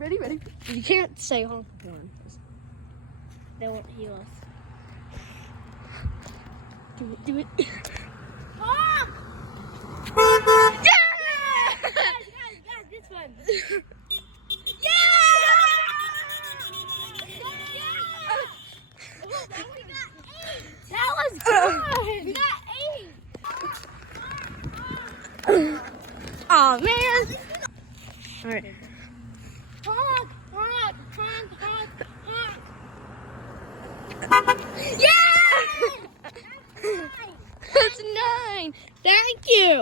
Ready? You can't say honk the horn. They won't heal us. Do it. Honk! Yeah! Guys, this one. Yeah! That was good. We got 8. Oh man! All right. Honk, honk, honk, honk, honk. Yeah! That's 9. Thank you.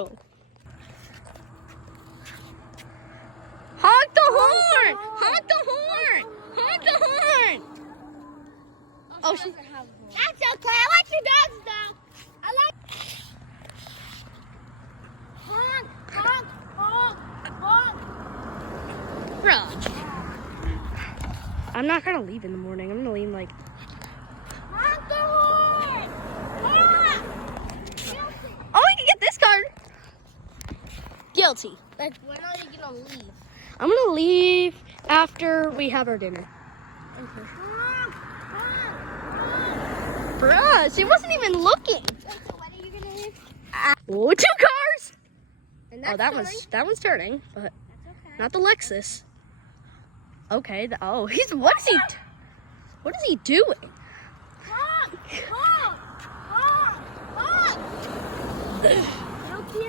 Honk the horn! Honk the horn! Honk the horn! Oh, she. That's okay. I like your dogs though. I like. Honk, honk, honk, honk. Bruh. I'm not gonna leave in the morning. I'm gonna leave like. Honk the horn. Honk. Guilty. Oh, we can get this card. Guilty. Like, when are you gonna leave? I'm gonna leave after we have our dinner. Honk, honk, honk. Bruh, she wasn't even looking. Wait, so when are you gonna leave? Oh, 2 cars. And Oh, that one's turning, but That's okay. not the Lexus. Okay. What is he doing? Honk, honk, honk, honk.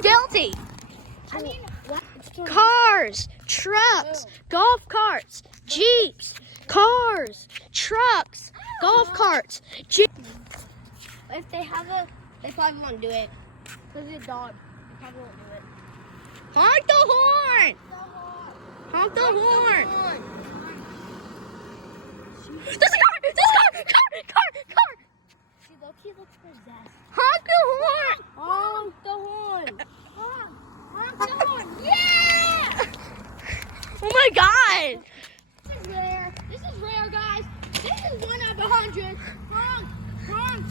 Guilty. I mean, what? Cars, trucks, golf carts, jeeps, cars, trucks, golf carts, jeeps. If they have they probably won't do it. Because it's a dog. They probably won't do it. Honk the horn! Honk the horn! There's a car! There's a car! She low-key looks possessed. Honk the horn! Honk the horn! Honk the horn! Yeah! Oh my god! This is rare. This is rare, guys. This is 1 out of 100. Honk! Honk!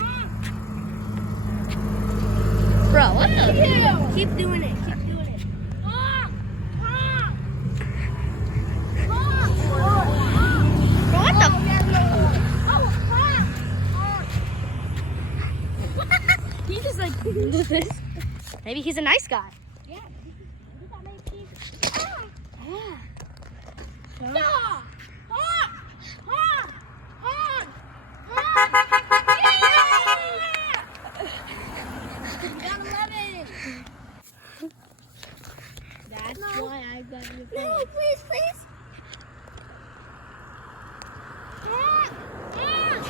Honk! Bro, what the? Keep doing it. Keep doing it. Honk! Honk! Honk! Honk! Bro, what the? He just like does this. Maybe he's a nice guy. Yeah. He got my teeth. Yeah. Yeah. Honk! Honk! Honk! Honk! Yeah! We got 11. That's why I got you. No, please. Honk! Honk!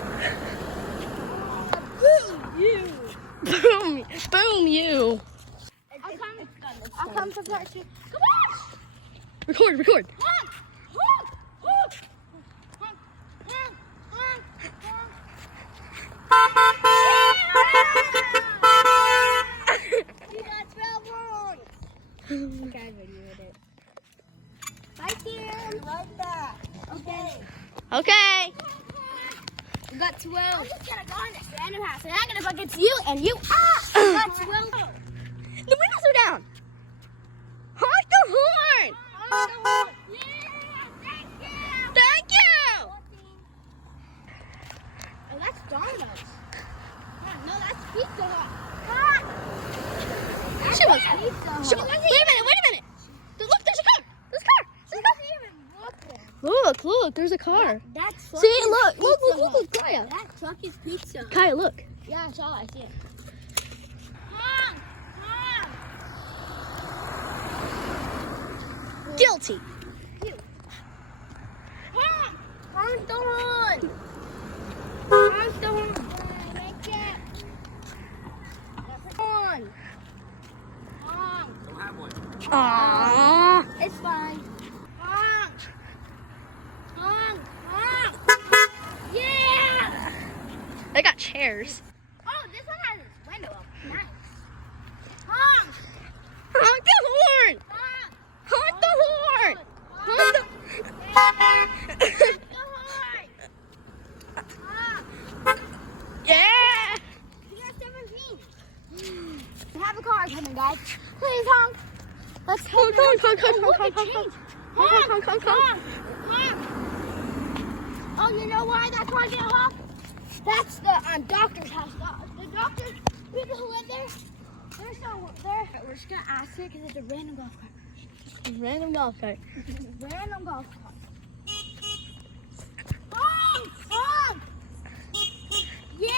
You. Boom, you. I'll come to part 2. Come on! Record. Honk! Honk! Honk! Honk! Honk! Honk! Yeah! You got 12 points. Okay, I videoed it. Bye, Kim. Right back. Okay. We got 12. I'm just gonna go in this random house and I'm gonna fuck it's you and you. Ah! Got 12. The windows are down. Honk the horn. Yeah! Thank you! Thank you. Oh, that's Domino's. No, that's Pizza Hut. She was. Pizza Hut. Wait a minute. Look, there's a car. She wasn't even looking. Look, there's a car. That truck See, is look, Pizza Hut. Kaya. That truck is pizza. Kaya, look. Yeah, I saw it. I see it. Honk! Honk! Guilty. Honk! Honk the horn! Honk the horn! Make it! Horn! Honk! Don't have one. Aww. It's fine. Honk! Honk! Honk! Yeah! They got chairs. Oh, this one has its window up. Nice. Honk! Honk the horn. Honk! Honk the horn. Honk the. Honk the horn! Honk! Yeah. We got 17. We have a car coming, guys. Please honk. Let's Honk. Oh, look, it changed. Honk, honk, honk, honk. Honk. Oh, you know why that car didn't honk? That's the doctor's house. The doctors, people who live there, they're so there. We're just gonna ask it because it's a random golf cart. Random golf cart. Random golf cart. Honk! Honk! Yeah!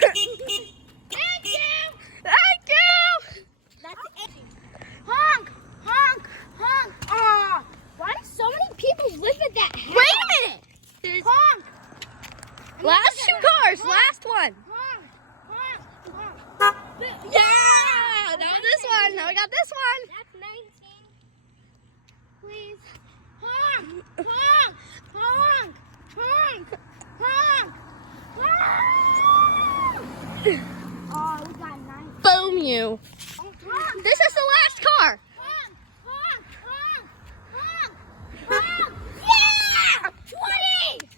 Thank you! Thank you! That's it. Honk! Honk! Honk! Ah! Why do so many people live at that house? Wait a minute! There's Honk! last two cars, last one. Honk! Honk! Honk! Yeah! Now this one. Now we got this one. That's 19. Please. Honk! Honk! Honk! Honk! Honk! Honk! Oh, we got 19. Boom you. Honk! This is the last car. Honk! Honk! Honk! Honk! Honk! Yeah! 20!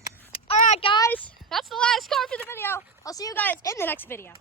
All right, guys. That's the last car for the video. I'll see you guys in the next video.